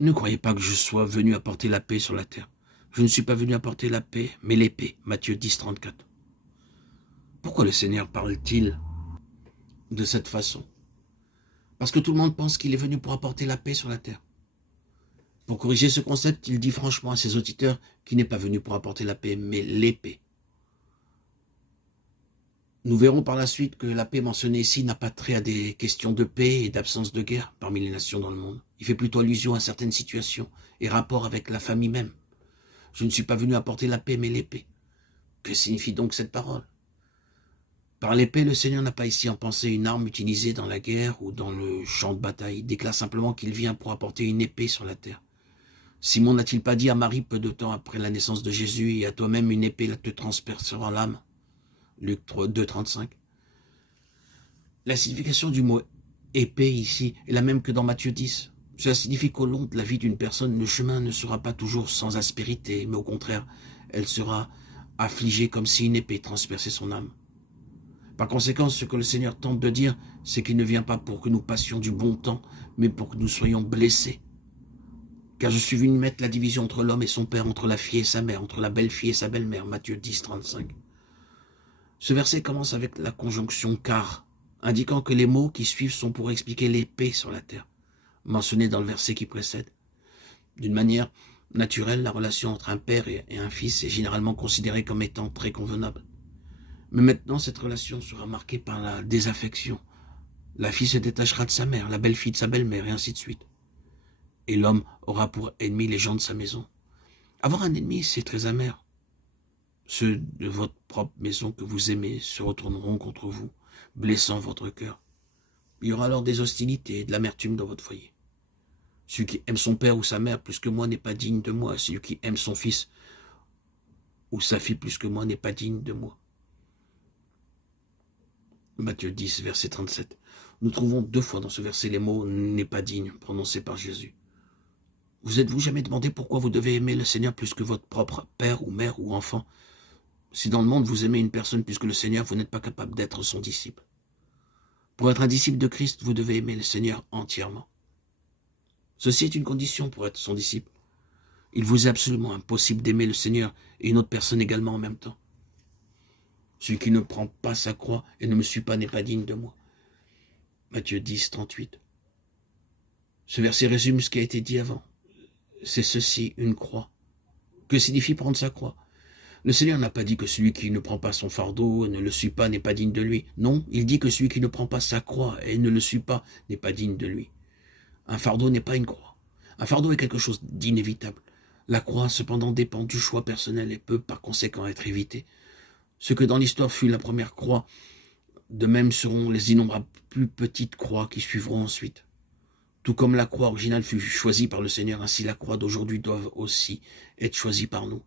Ne croyez pas que je sois venu apporter la paix sur la terre. Je ne suis pas venu apporter la paix, mais l'épée. Matthieu 10, 34. Pourquoi le Seigneur parle-t-il de cette façon? Parce que tout le monde pense qu'il est venu pour apporter la paix sur la terre. Pour corriger ce concept, il dit franchement à ses auditeurs qu'il n'est pas venu pour apporter la paix, mais l'épée. Nous verrons par la suite que la paix mentionnée ici n'a pas trait à des questions de paix et d'absence de guerre parmi les nations dans le monde. Il fait plutôt allusion à certaines situations et rapports avec la famille même. Je ne suis pas venu apporter la paix, mais l'épée. Que signifie donc cette parole? Par l'épée, le Seigneur n'a pas ici en pensée une arme utilisée dans la guerre ou dans le champ de bataille. Il déclare simplement qu'il vient pour apporter une épée sur la terre. Simon n'a-t-il pas dit à Marie peu de temps après la naissance de Jésus, et à toi-même une épée te transpercera l'âme? Luc 2, 35. La signification du mot épée ici est la même que dans Matthieu 10. Cela signifie qu'au long de la vie d'une personne, le chemin ne sera pas toujours sans aspérité, mais au contraire, elle sera affligée comme si une épée transperçait son âme. Par conséquent, ce que le Seigneur tente de dire, c'est qu'il ne vient pas pour que nous passions du bon temps, mais pour que nous soyons blessés. Car je suis venu mettre la division entre l'homme et son père, entre la fille et sa mère, entre la belle-fille et sa belle-mère, Matthieu 10, 35. Ce verset commence avec la conjonction « car », indiquant que les mots qui suivent sont pour expliquer l'épée sur la terre, mentionnée dans le verset qui précède. D'une manière naturelle, la relation entre un père et un fils est généralement considérée comme étant très convenable. Mais maintenant, cette relation sera marquée par la désaffection. La fille se détachera de sa mère, la belle-fille de sa belle-mère, et ainsi de suite. Et l'homme aura pour ennemi les gens de sa maison. Avoir un ennemi, c'est très amer. Ceux de votre propre maison que vous aimez se retourneront contre vous, blessant votre cœur. Il y aura alors des hostilités et de l'amertume dans votre foyer. Celui qui aime son père ou sa mère plus que moi n'est pas digne de moi. Celui qui aime son fils ou sa fille plus que moi n'est pas digne de moi. Matthieu 10, verset 37. Nous trouvons 2 fois dans ce verset les mots « n'est pas digne » prononcés par Jésus. Vous êtes-vous jamais demandé pourquoi vous devez aimer le Seigneur plus que votre propre père ou mère ou enfant? Si dans le monde vous aimez une personne plus que le Seigneur, vous n'êtes pas capable d'être son disciple. Pour être un disciple de Christ, vous devez aimer le Seigneur entièrement. Ceci est une condition pour être son disciple. Il vous est absolument impossible d'aimer le Seigneur et une autre personne également en même temps. Celui qui ne prend pas sa croix et ne me suit pas n'est pas digne de moi. Matthieu 10, 38. Ce verset résume ce qui a été dit avant. C'est ceci, une croix. Que signifie prendre sa croix? Le Seigneur n'a pas dit que celui qui ne prend pas son fardeau et ne le suit pas n'est pas digne de lui. Non, il dit que celui qui ne prend pas sa croix et ne le suit pas n'est pas digne de lui. Un fardeau n'est pas une croix. Un fardeau est quelque chose d'inévitable. La croix, cependant, dépend du choix personnel et peut par conséquent être évitée. Ce que dans l'histoire fut la première croix, de même seront les innombrables plus petites croix qui suivront ensuite. Tout comme la croix originale fut choisie par le Seigneur, ainsi la croix d'aujourd'hui doit aussi être choisie par nous.